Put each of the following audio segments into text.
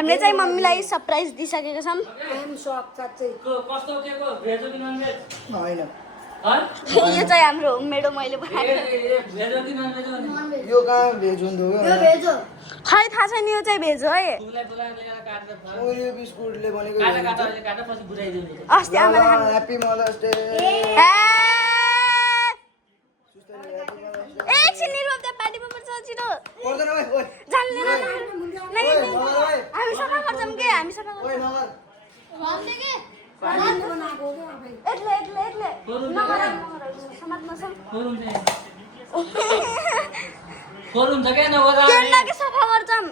हामीले चाहिँ मम्मीलाई सरप्राइज दिइसकेका छौँ। यो चाहिँ हाम्रो होममेड हो, मैले बनाएको। खै थाहा छैन, यो चाहिँ भेज हो है। अस्ति आमाले एकछिन निरुप त्यहाँ पार्टीमा पर्छ छिटो। हामी सफा गर्छौँ के, हामी सफा गर्छौँ। सफा गर्छौँ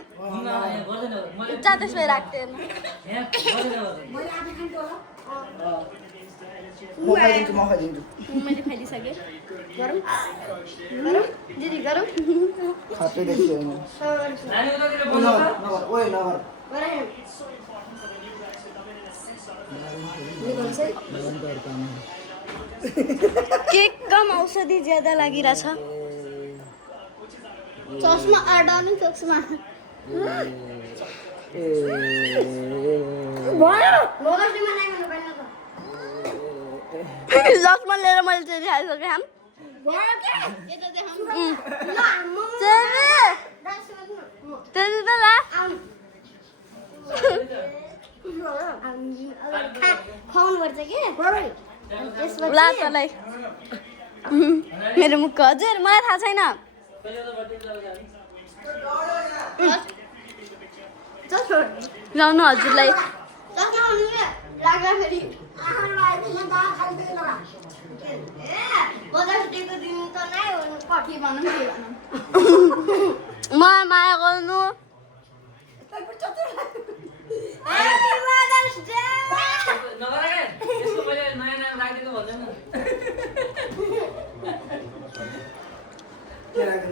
त्यसमै राख्दैन। मैले खाइदिइसकेँ। गरौँ दिदी गरौँ। के कम औषधि ज्यादा लागिरहेछ। चस्मा आडाउनु चस्मा चस्मा लिएर मैले चाहिँ खाइसकेँ। मेरो मुख हजुर मलाई थाहा छैन। लाउनु हजुरलाई मलाई माया गर्नु।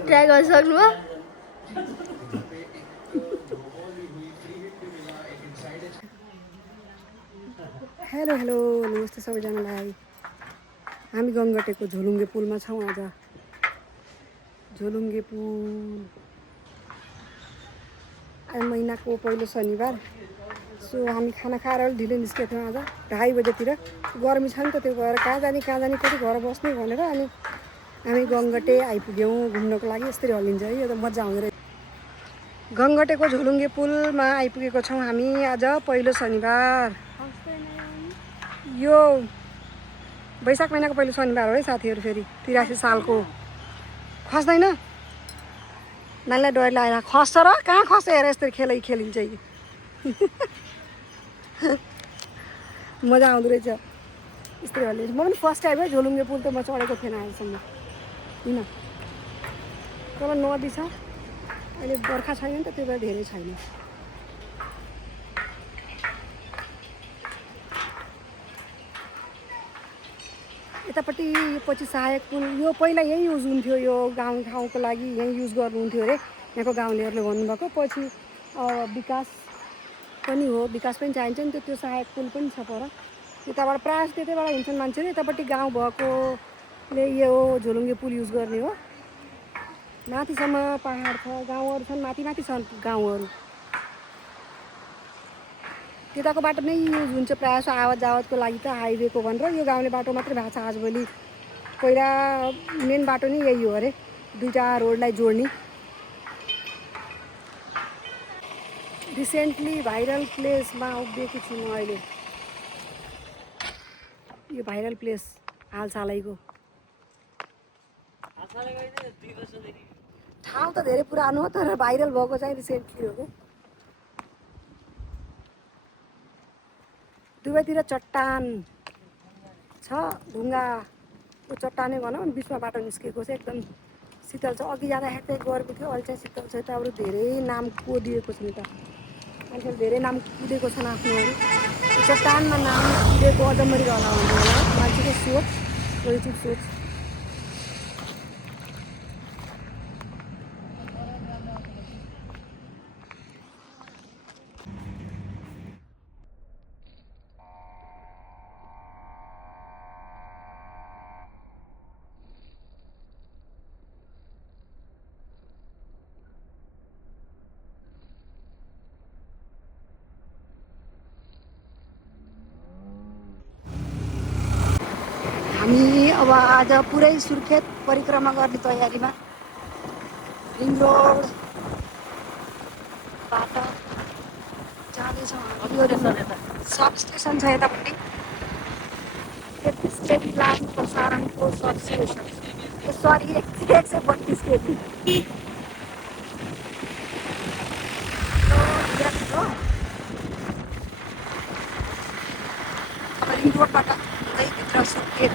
ट्राई गरिसक्नुभयो। हेलो हेलो नमस्ते सबैजनालाई। हामी गङ्गटेको झोलुङ्गे पुलमा छौँ आज। झोलुङ्गे पुल आज महिनाको पहिलो शनिबार। सो हामी खाना खाएर अलिक ढिलो निस्केको थियौँ आज 2:30 बजेतिर। गर्मी छ नि त, त्यो भएर कहाँ जाने कति घर बस्ने भनेर अनि हामी गङ्गटे आइपुग्यौँ घुम्नको लागि। यसरी हल्लिन्छ है, यो त मजा आउँदो रहेछ। गङ्गटेको झोलुङ्गे पुलमा आइपुगेको छौँ हामी आज पहिलो शनिबार। यो वैशाख महिनाको पहिलो शनिबार हो है साथीहरू। फेरि 83 सालको खस्दैन। नानीलाई डर लागेर खस्छ र कहाँ खस्छ हेर, यस्तरी खेलिन्छ कि मजा आउँदो रहेछ यस्तरी हल्लिन्छ। म पनि फर्स्ट टाइम है झोलुङ्गे पुल त म चढेको थिएन अहिलेसम्म किन। तल नदी छ, अहिले बर्खा छैन नि त, त्यो भएर धेरै छैन। यतापट्टि पछि सहायक पुल, यो पहिला यही युज हुन्थ्यो, यो गाउँको लागि यही युज गर्नुहुन्थ्यो अरे यहाँको गाउँलेहरूले भन्नुभएको। पछि विकास पनि हो, विकास पनि चाहिन्छ नि त, त्यो सहायक पुल पनि छ पर। यताबाट प्रायः त्यतैबाट हिँड्छन् मान्छेहरू। यतापट्टि गाउँ भएकोले यो झोलुङ्गे पुल युज गर्ने हो। माथिसम्म पहाड छ, गाउँहरू छन्, माथि छन् गाउँहरू। त्यताको बाटो नै युज हुन्छ प्रायः जसो आवत जावतको लागि त, हाइवेको भनेर। यो गाउँले बाटो मात्रै भएको छ आजभोलि। पहिला मेन बाटो नै यही हो अरे, दुईवटा रोडलाई जोड्ने। रिसेन्टली भाइरल प्लेसमा उभिएको छु म अहिले। यो भाइरल प्लेस हालसालैको ठाउँ त धेरै पुरानो हो, तर भाइरल भएको चाहिँ रिसेन्टली हो क्या। दुवैतिर चट्टान छ, ढुङ्गाको चट्टानै भनौँ। बिचमा बाटो निस्केको छ, एकदम शीतल छ। अघि जाँदाखेरि चाहिँ गर्मी थियो, अहिले चाहिँ शीतल छ। यताबाट धेरै नाम कोदिएको छ नि त, मान्छेले धेरै नाम कुदेको छन् आफ्नोहरू। चट्टानमा नाम कुदेको अजम्बरी होला भन्थ्यो होला मान्छेको सोच, पोजिटिभ सोच। अब आज पुरै सुर्खेत परिक्रमा गर्ने तयारीमा रिङ रोडबाट जाँदैछौँ। सब स्टेसन छ यतापट्टि स्टेट लाइन प्रसारणको सब स्टेसन। Sorry 132 KG. अब रिङ रोडबाट हुँदै भित्र सुर्खेत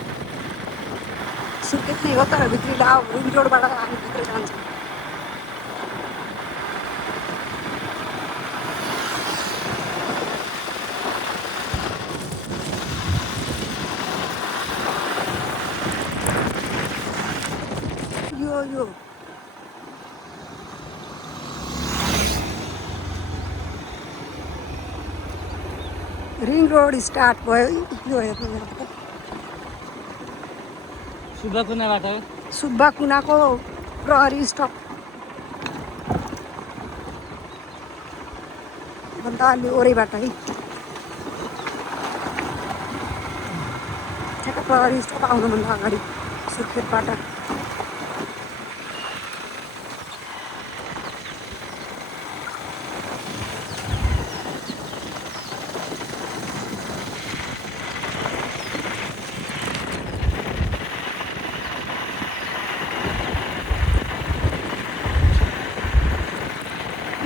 नै हो तर भित्री रिङ रोडबाट हामी भित्र जान्छौँ। यो रिङ रोड स्टार्ट भयो। यो हेर्नु सुब्बा कुनाको प्रहरी स्टप भन्दा अलि ओरैबाट है ठ्याक्क प्रहरी स्टप आउनुभन्दा अगाडि सुर्खेतबाट।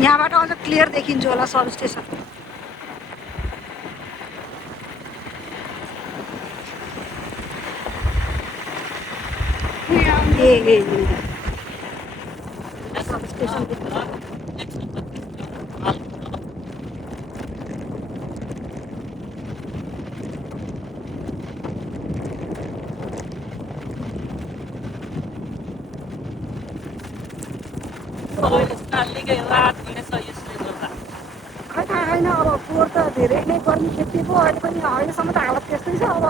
यहाँबाट अझ क्लियर देखिन्छ होला सब स्टेसन। सब स्टेसन होइन। अब पोहोर त धेरै नै गर्मी देखिएको अहिले पनि अहिलेसम्म त हालत त्यस्तै छ। अब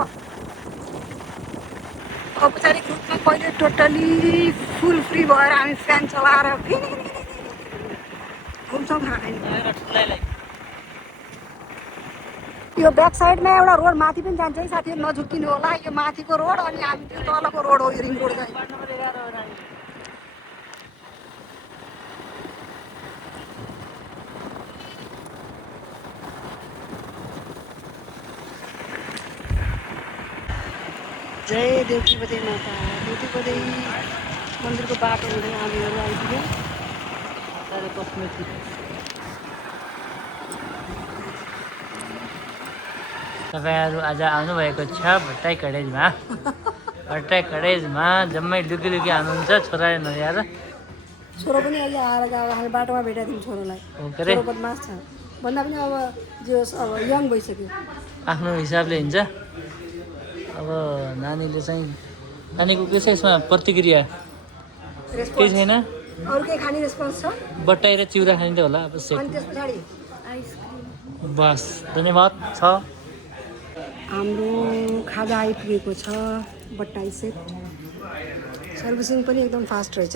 औपचारिक रूपमा पहिले टोटली फुल फ्री भएर हामी फ्यान चलाएर घुम्छौँ थाहा छैन। यो ब्याक साइडमा एउटा रोड माथि पनि जान्छ है साथीहरू, नझुक्किनु होला। यो माथिको रोड अनि हामी त्यो तलको रोड हो यो रिङ रोड चाहिँ। जय देउकी बदै माता। देउकी बदै मन्दिरको बाटो हुँदै हामीहरू आइपुग्यौँ। तपाईँहरू आज आउनुभएको छ भट्टाई कडेजमा जम्मै लुकी आउनुहुन्छ छोरा नल्याएर। छोरो पनि अहिले आएर गएको, हामी बाटोमा भेटाइदिउँ छोरोलाई। छोरो बदमास छ भन्दा पनि अब जो अब यङ भइसक्यो, आफ्नो हिसाबले हिँड्छ। अब नानीले चाहिँ नानीको के छ यसमा प्रतिक्रिया केही छैन। अरू केही खाने रेस्पोन्स छ? बट्टाई र चिउरा खानिन्छ होला अब सेक। अनि त्यस पछाडि बस धन्यवाद छ। हाम्रो खाजा आइपुगेको छ बट्टाई सेट। सर्भिसिङ पनि एकदम फास्ट रहेछ।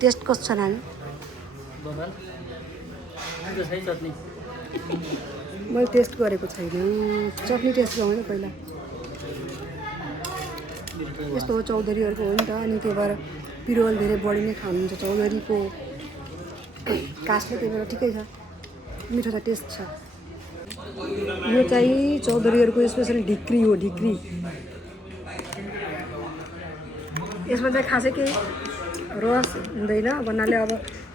टेस्ट कस्तो छ नानी? मैले टेस्ट गरेको छैन। चटनी टेस्ट गरौँ है पहिला। यस्तो हो चौधरीहरूको हो नि त, अनि त्यही भएर पिरोल धेरै बढी नै खानुहुन्छ चौधरीको कास्टले, त्यही भएर ठिकै छ। मिठो छ, टेस्ट छ। यो चाहिँ चौधरीहरूको स्पेसली ढिक्री हो, ढिक्री। यसमा चाहिँ खासै केही रस हुँदैन भन्नाले अब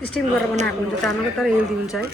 स्टिम गरेर बनाएको हुन्छ चामलको, तर हेल्दी हुन्छ है।